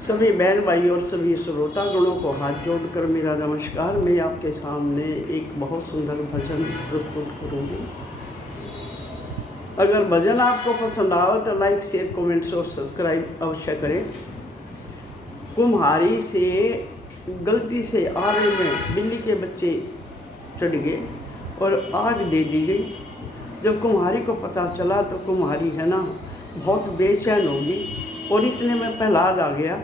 सभी बहन भाई और सभी श्रोतागणों को हाथ जोड़कर मेरा नमस्कार। मैं आपके सामने एक बहुत सुंदर भजन प्रस्तुत करूंगी। अगर भजन आपको पसंद आए तो लाइक, शेयर, कमेंट्स और सब्सक्राइब अवश्य करें। कुम्हारी से गलती से आरे में बिल्ली के बच्चे चढ़ गए और आग दे दी गई। जब कुम्हारी को पता चला तो कुम्हारी है ना बहुत बेचैन होगी और इतने में प्रहलाद आ गया।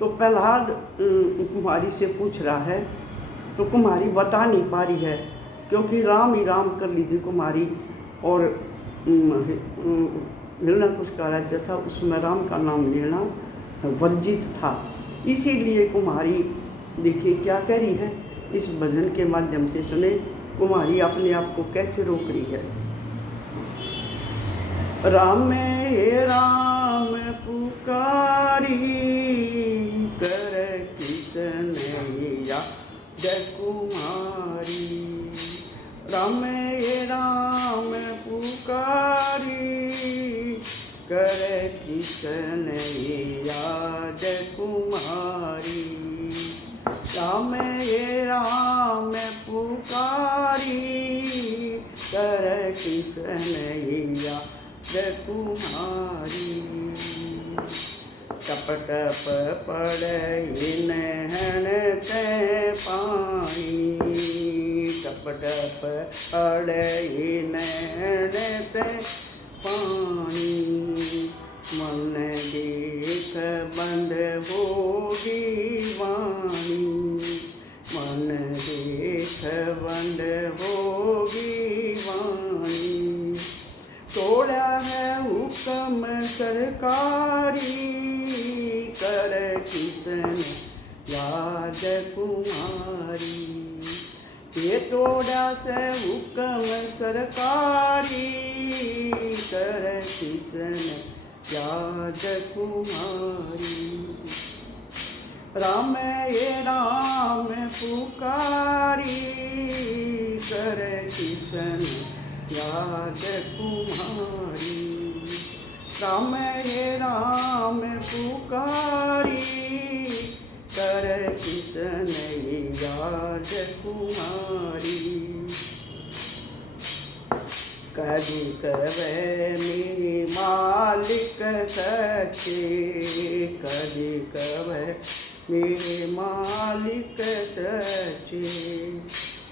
तो प्रहलाद कुम्हारी से पूछ रहा है तो कुम्हारी बता नहीं पा रही है, क्योंकि राम ही राम कर ली थी कुम्हारी और हिरण्यकुश का राज्य था, उसमें राम का नाम लेना वर्जित था। इसीलिए कुम्हारी देखिए क्या कह रही है, इस भजन के माध्यम से सुने कुम्हारी अपने आप को कैसे रोक रही है। राम राम पुकारी कर किसनैया जय कुमारी। राम राम पुकारी कर किसनैया जय कुमारी। राम राम पुकारी कर किसनैया जय कुमारी। टप टप पड़े नहन ते पानी, टप टप पड़े नहन ते पानी। मन देख बंद होगी वाणी, मन देख बंद होगी वाणी। तोड़ा है हुक्म सरकारी कर किसन याद कुमारी। ये तोड़ा से हुक्म सरकारी कर किसन याद कुमारी। राम ये राम पुकारी कर किसन याद कुमारी। राम ये राम पुकारी कर किसन याद कुमारी। कभी कवे मेरे मालिक सच्चे, कभी कवे मेरे मालिक सच्चे।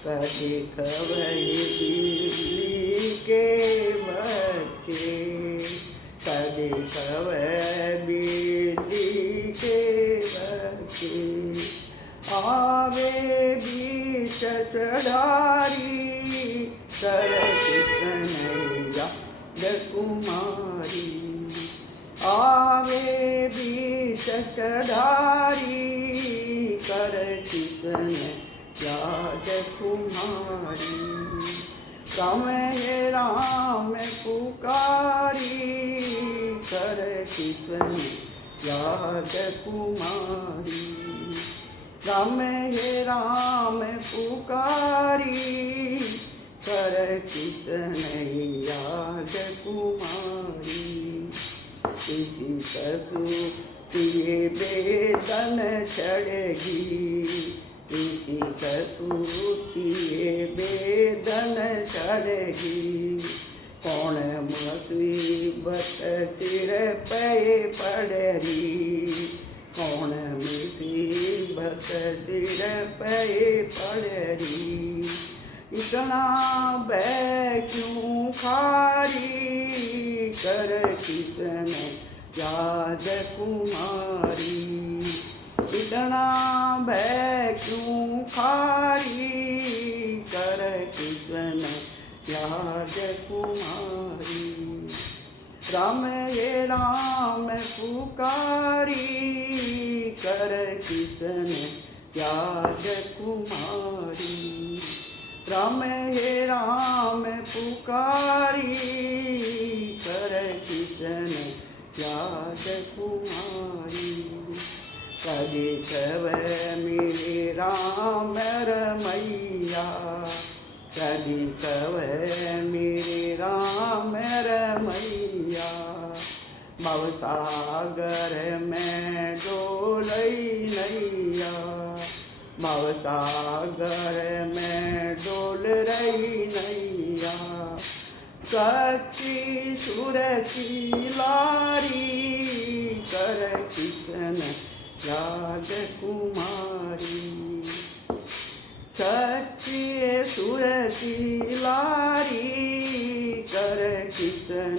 कभी कवे बिल्ली के बच्चे, कभी कवे बिल्ली के बच्चे। आवे बीच चढ़ारी कर किसनैया जय कुमारी। आवे बीच चढ़ारी कर किसनैया जय कुमारी। राम हे राम पुकारी कर किसनैया जय कुमारी। राम हे राम पुकारी कर किसनैया जय कुमारी। इसी कसूतिए बेदन चढ़ेगी, इसी कसूतिए बेदन चढ़ेगी। कौन मुसीबत सिर पे पड़ेगी, कौन मुसीबत सिर पे पड़ेगी। इतना बै क्यों खारी कर किसन याद कुमारी। इतना बै क्यों खारी कर किसन याद कुमारी। राम ये राम पुकारी कर किसन याद कुमारी। राम हे राम पुकारी कर किसन याद कुमारी। कभी कवे मेरे राम रमैया, कभी कवे मेरे राम रमैया। भवसागर में डोल सागर में डोल रही नैया, सच्ची सुर की लारी कर किशन राजकुमारी। सच्ची सुर की लारी कर किशन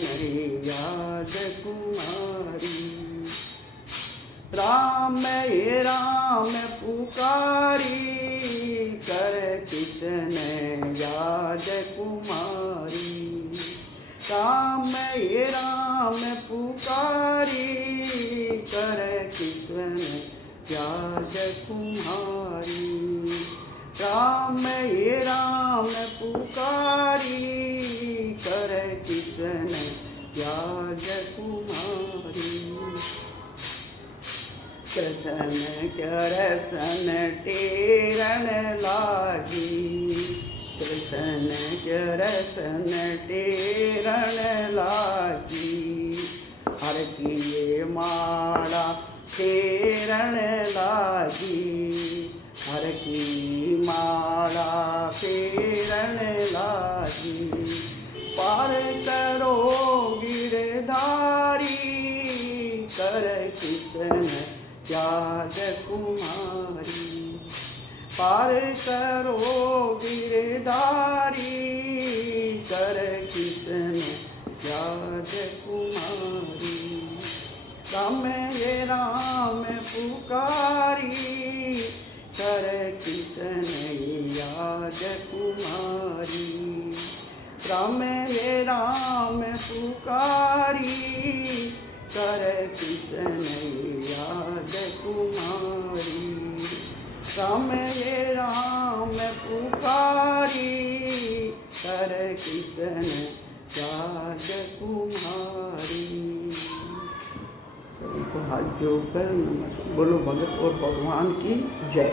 राजकुमारी। राम हे राम पुकारी कर किशन याद कुमारी। राम हे राम पुकारी कर किशन याद कुमारी। राम हे राम पुकारी कर किशन याद कुमारी। कृष्ण करसन टेरण लागी, कृष्ण करसन टेरण लागी। हर की माला फेरण लागी, हर की माला फेरण लागी। पार करो गिरधारी कर किशन याद कुमारी। पार करो गिरधारी कर किशन याद कुमारी। राम हे राम पुकारी कर किशन याद कुमारी। राम हे राम पुकारी कर किशन याद कुमारी। राम हे राम पुकारी कर किशन याद कुमारी। सभी को हाथ जोड़कर नमस्कार बोलो भगत और भगवान की जय।